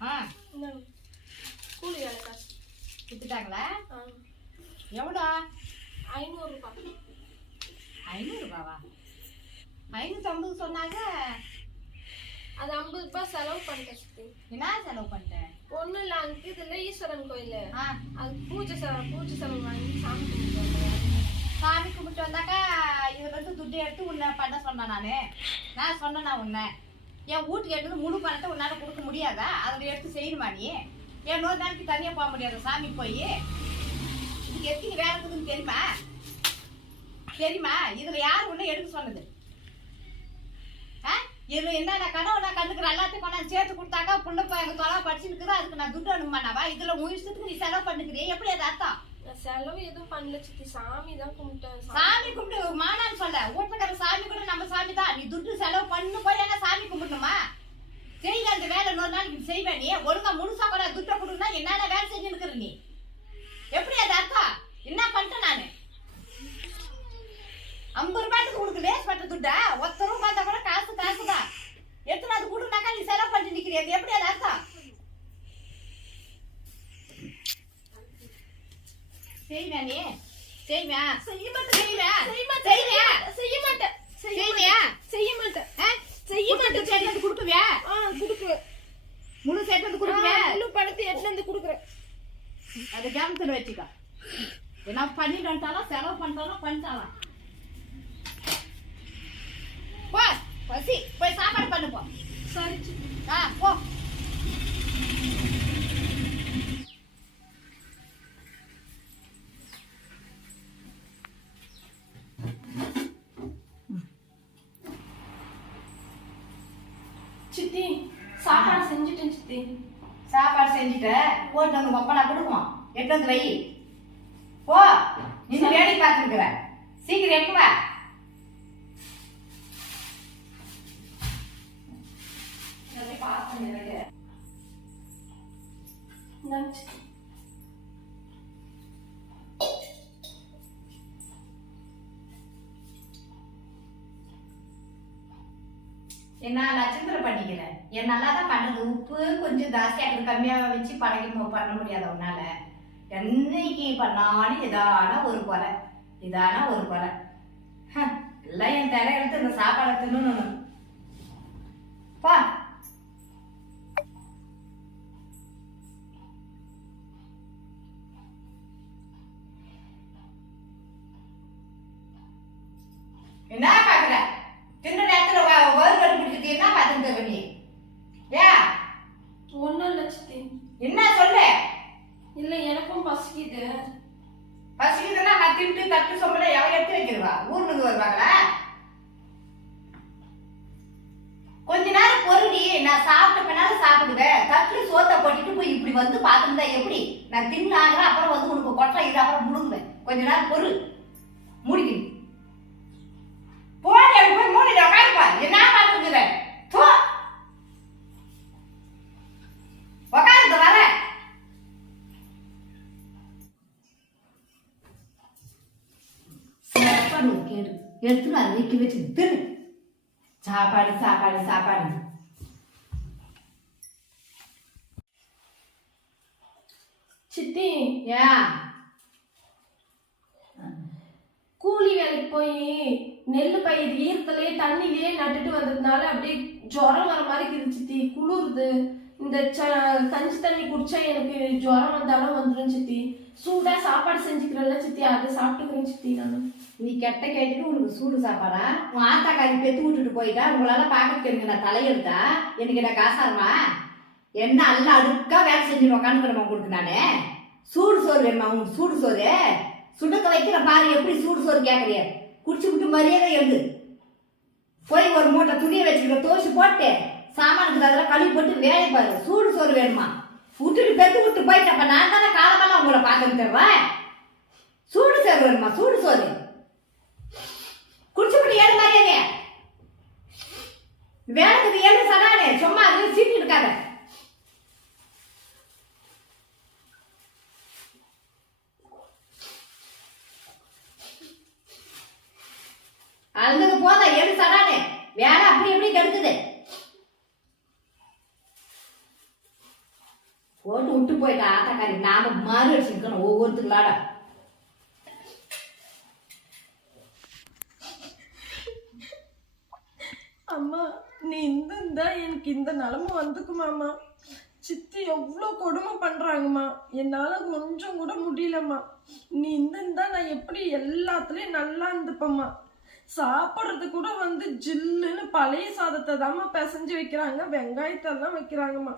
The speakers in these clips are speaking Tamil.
ஆ. கூலி வேலை காசு. வித்துட்டாங்களா? எவ்வளோ? ஐநூறுரூபா ஐநூறுரூபாவா ஐநூற்றம்பது சொன்னாங்க. அது ஐம்பது ரூபாய் செலவு பண்ணிட்டேன் என்ன செலவு பண்ணிட்டேன்? ஒன்றும் இல்லை அங்கே இதில் ஈஸ்வரன் கோயில். ஆ. அது பூஜை செலவு பூஜை செலவு வாங்கி சாமி கும்பிட்டு. சாமி கும்பிட்டு வந்தாக்கா இதில் இருந்து துட்டு எடுத்து உன்னை பண்ண சொன்னேன் நான். நான் சொன்னேனா உன்னை? என் வீட்டுக்கு எடுத்து முழு பணத்தை உன்னால் கொடுக்க முடியாதா? அதில் எடுத்து செய்யணுமா நீ? என் நூறு நாளைக்கு தனியாக போக முடியாது? சாமி போய்? இதுக்கு எத்தனை வேலை இருக்குதுன்னு தெரியுமா? தெரியுமா? இதில் யார் ஒன்றும் எடுக்க சொன்னது? ஆ? இது என்னென்ன கனவு நான் கண்டுக்கிற எல்லாத்தையும் கொண்டாந்து சேர்த்து கொடுத்தாக்கா புள்ள போய் எங்கள் தொலை படிச்சுருக்குது அதுக்கு நான் துட்டு அனுப்புமானாவா இதில் உன் நீ செலவு பண்ணுக்கிறிய? எப்படி அது அர்த்தம்? செலவு எதுவும் பண்ணல சித்தி. சாமி தான் கும்பிட்டேன் சாமி கும்பிட்டு மானான்னு சொல்ல. வீட்டுக்கார சாமி கூட நம்ம சாமி தான். நீ துட்டு செலவு பண்ணு போய் என்ன சாமி கும்பிடணுமா? செய்ய அந்த வேலை இன்னொரு நாளைக்கு நீ செய்வே நீ. ஒழுங்கா முழுசா கூட துட்டை கொடுனா என்னென்ன வேலை செஞ்சு இருக்கிற நீ. எப்படி அது அர்த்தம் என்ன பண்ணிட்டேன் நான்? ஐம்பது ரூபாய்க்கு கொடுக்கு லேஸ் பட்ட துட்டா. ஒத்த ரூபா பார்த்தா கூட காசு காசு தான். எத்தனை அது கொடுனாக்கா நீ செலவு பண்ணிட்டு நிக்கிறிய? அது எப்படி அது அர்த்தம் செய்வே நீ. செய்வே. செய்ய மாட்டேன். செய்வே. செய்ய மாட்டேன். செய்ய மாட்டேன். செய்ய செய்வியா? செய்ய மாட்டேன்? செய்ய மாட்டேன். செட் வந்து கொடுக்குவியா ஆ கொடுக்குறேன் முழு செட் வந்து கொடுக்குவியா முழு படத்தை எடுத்து வந்து கொடுக்குறேன். அது கவனத்தில் வச்சுக்கோ. என்ன பண்ணிட்டு வந்துட்டாலும் செலவு பண்ணிட்டாலும் பண்ணிட்டாலும். போ. பசி. போய் சாப்பாடு பண்ணு போ. சரி. ஆ போ. சித்தி சாப்பாடு செஞ்சுட்டேன் சித்தி. சாப்பாடு செஞ்சுட்டு? போட்டு வந்து ஒப்பனா கொடுக்கும் எட்டு வந்து வை. போ நீ வேலை பார்த்துருக்குற சீக்கிரம் எட்டு வா. இந்தாங்க என்ன நட்சத்திரம் பண்ணிக்கிறேன். என் நல்லா தான் பண்ணுது. உப்பு கொஞ்சம் ஜாஸ்தியாக கம்மியாக வச்சு பழகி பண்ண முடியாது உன்னால என்னைக்கு பண்ணாலும் இதான ஒரு குறை. இதான ஒரு குறை. எல்லாம் என் தலை எடுத்து இந்த சாப்பாடை தின்னு பா. என்ன பாக்குற வந்து பார்த்துருந்தா எப்படி? நான் தின்னு ஆகிறேன் அப்புறம் வந்து உனக்கு கொட்டை இது அப்புறம் முழுங்குவேன் கொஞ்ச நேரம் பொரு முடிக்கணும் போடி அப்படி போய் உட்காருப்பா என்ன கேடு எடுத்துன்னு அதை வைக்க வச்சு திரு சாப்பாடு சாப்பாடு சாப்பாடு சித்தி ஏ கூலி வேலைக்கு போய் நெல் பயிர் ஈரத்திலே தண்ணிலேயே நட்டுட்டு வந்ததுனால அப்படியே ஜுரம் வர மாதிரி இருக்குது சித்தி குளிருது. இந்த ச கஞ்சி தண்ணி குடிச்சா எனக்கு ஜுரம் வந்தாலும் வந்துடும் சித்தி. சூடா சாப்பாடு செஞ்சுக்கிறேன்ல சித்தி. அதை சாப்பிட்டுக்கிறேன் சித்தி நான். நீ கெட்ட கேட்டுட்டு உனக்கு சூடு சாப்பாடா? உன் ஆத்தாக்காரி பெத்து விட்டுட்டு போயிட்டா? உங்களால பார்க்கறதுக்கு எனக்கு நான் தலையெழுத்தா? எனக்கு என்ன காசாருமா என்ன அல்ல அடுக்கா வேலை செஞ்சு உட்காந்துக்கிறமா உங்களுக்கு நானு? சூடு சோறு வேணுமா உனக்கு? சூடு சோறு? சுடுக்க வைக்கிற பாரு எப்படி சூடு சோறு கேட்குறிய குடிச்சு விட்டு மரியாதை எழுது போய் ஒரு மூட்டை துணியை வச்சுக்கிற தோசி போட்டு சாமானுக்கு அதெல்லாம் கழுவி போட்டு வேலை பாரு. சூடு சோறு வேணுமா? விட்டுட்டு பெத்து விட்டு போயிட்டப்ப நான் தானே காலமெல்லாம் உங்களை பார்க்க தருவேன் சூடு சோறு வேணுமா? சூடு சோறு. குடிச்சு விட்டு ஏழு மாதிரியே வேலைக்கு ஏழு சடானே சும்மா அது சீட்டு இருக்காத அழுதுக்கு போதா ஏழு சடானே வேலை அப்படி எப்படி கெடுக்குது மாதிரி நாம மாறு அடிச்சுக்கணும் ஒவ்வொருத்தங்களாட அம்மா நீ இந்த இருந்தா எனக்கு இந்த நிலமை வந்துக்குமாம்மா சித்தி எவ்வளோ கொடுமை பண்றாங்கம்மா. என்னால கொஞ்சம் கூட முடியலம்மா. நீ இருந்திருந்தா நான் எப்படி எல்லாத்துலயும் நல்லா இருந்துப்பம்மா. சாப்பிட்றது கூட வந்து ஜில்லுன்னு பழைய சாதத்தை தாம்மா பிசைஞ்சு வைக்கிறாங்க. வெங்காயத்தெல்லாம் வைக்கிறாங்கம்மா.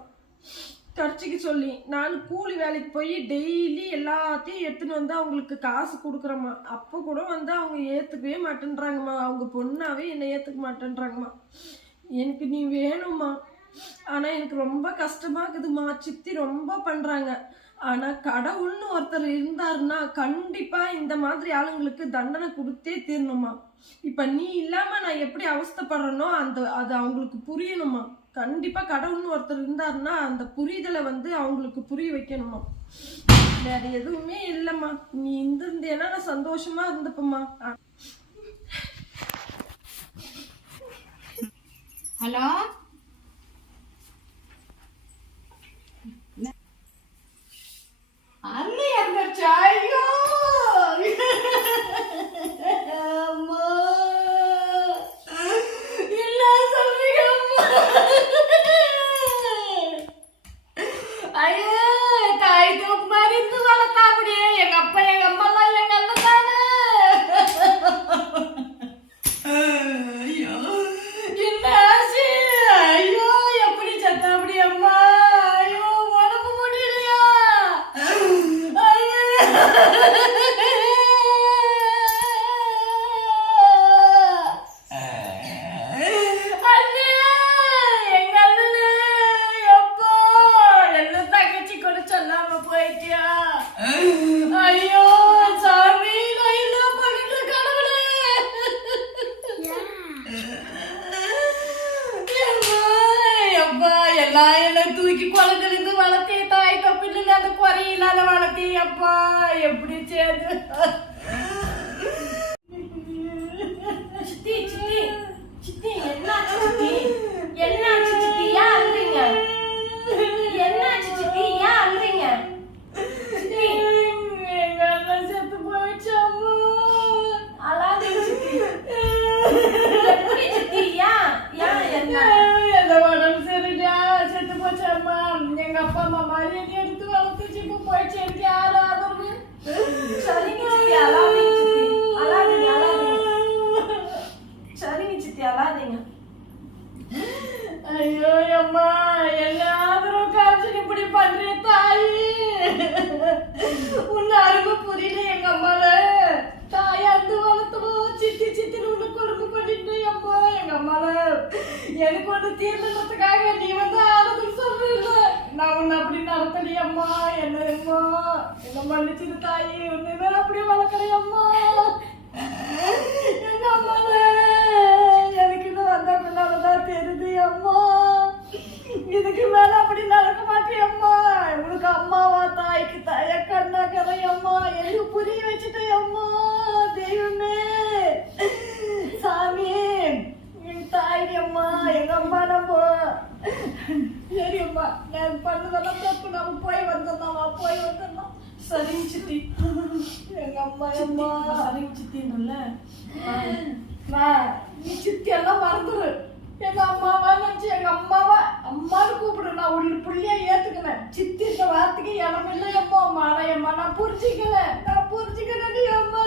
கடிச்சிக்க சொல்லி. நான் கூலி வேலைக்கு போய் டெய்லி எல்லாத்தையும் எடுத்துன்னு வந்து அவங்களுக்கு காசு கொடுக்குறேம்மா. அப்போ கூட வந்து அவங்க ஏற்றுக்கவே மாட்டேன்றாங்கம்மா. அவங்க பொண்ணாவே என்னை ஏற்றுக்க மாட்டேன்றாங்கம்மா. எனக்கு நீ வேணும்மா. ஆனால் எனக்கு ரொம்ப கஷ்டமாக இருக்குதும்மா. சித்தி ரொம்ப பண்ணுறாங்க ஆனால் கடவுள்னு ஒருத்தர் இருந்தாருன்னா கண்டிப்பாக இந்த மாதிரி ஆளுங்களுக்கு தண்டனை கொடுத்தே தீரணுமா இப்போ நீ இல்லாமல் நான் எப்படி அவஸ்தைப்படுறேனோ அந்த அது அவங்களுக்கு புரியணுமா கண்டிப்பா கடவுள்னு ஒருத்தர் இருந்தாருன்னா அந்த புரிதலை வந்து அவங்களுக்கு புரிய வைக்கணுமா? வேற எதுவுமே இல்லைம்மா. நீ இருந்திருந்தேன்னா நான் சந்தோஷமா இருந்துப்பம்மா. ஹலோ அண்ணி இறந்துருச்சா ஐயோ அம்மா என்ன சொல்றீங்க அம்மா ஐயோ தாய் தோப்பு மாதிரி இருந்து வளர்த்தா அப்படியே எங்க அப்பா எங்க அம்மா எல்லாம் எங்க அண்ணன் தானே ஐயோ என்ன ஆச்சு ஐயோ எப்படி சத்தா அப்படி அம்மா ஐயோ உடம்பு முடியலையா அண்ணே எங்க அண்ணனே எப்போ என்ன தங்கச்சி கூட சொல்லாம போயிட்டியா ஐயோ சாமி நான் என்ன பண்ணிட்டு கடவுளே எம்மா, எம்மா, எல்லாம் என்னை தூக்கி குழந்தைந்து வளர்த்தி தாய் தப்பில் அந்த குறையில்லாத வளர்த்தி அப்பா எப்படி சேர்ந்து சித்தி சித்தி சித்தி என்ன சித்தி ஏன் அழுறீங்க என்னாச்சு சித்தி ஏன் அழுறீங்க சித்தி எங்க அண்ணன் செத்து போயிடுச்சு அம்மா அழாதீங்க சித்தி எப்படி சித்தி ஏன் ஏன் என்ன எந்த உடம்பு சரியில்லையா செத்து போச்சு அம்மா எங்க அப்பா அம்மா மாதிரி என்னை எடுத்து வளர்த்துச்சு இப்போ போயிடுச்சு எனக்கு யாரும் ஆதரவு சரிங்க சித்தி அழாதீங்க சித்தி அழாதீங்க அழாதீங்க சரிங்க சித்தி அழாதீங்க ஐயோ அம்மா எல்லாரும் காமிச்சு இப்படி பண்றே தாயி உன்ன அருமை புரியல எங்க அம்மால தாயா இருந்து வளர்த்தணும் சித்தி சித்தின்னு உன்னை கொடுமை பண்ணிட்டு அம்மா எங்க அம்மால எனக்கு ஒண்ணு தீர்ந்ததுக்காக நீ வந்து ஆறுதல் சொல்றீங்க நான் உன்னை அப்படி நடத்தலி அம்மா. என்ன அம்மா. என்ன மன்னிச்சிரு தாயி. உன்னை வேற அப்படியே வளர்க்கறேன் அம்மா. எங்க அம்மால எனக்கு இது வந்த பின்னாலதான் தெரியுது அம்மா. இதுக்கு மேல அப்படி நம்ம நாங்கள் போய் வந்துடலாம் போய் வந்துடலாம். சரிங்க சித்தி எங்கள் அம்மா. அம்மா சரிங்க சித்தின்றல நான் நீ சித்தி எல்லாம் மறந்துடு எங்க அம்மாவா நினச்சி எங்க அம்மாவா அம்மான்னு கூப்பிடு. நான் உள்ள பிள்ளையா ஏத்துக்கினேன். சித்தி இந்த வார்த்தைக்கு இடம் இல்லை அம்மா. அம்மா நான் நான் புரிஞ்சுக்கல. நான் புரிஞ்சுக்கிறேன் அம்மா.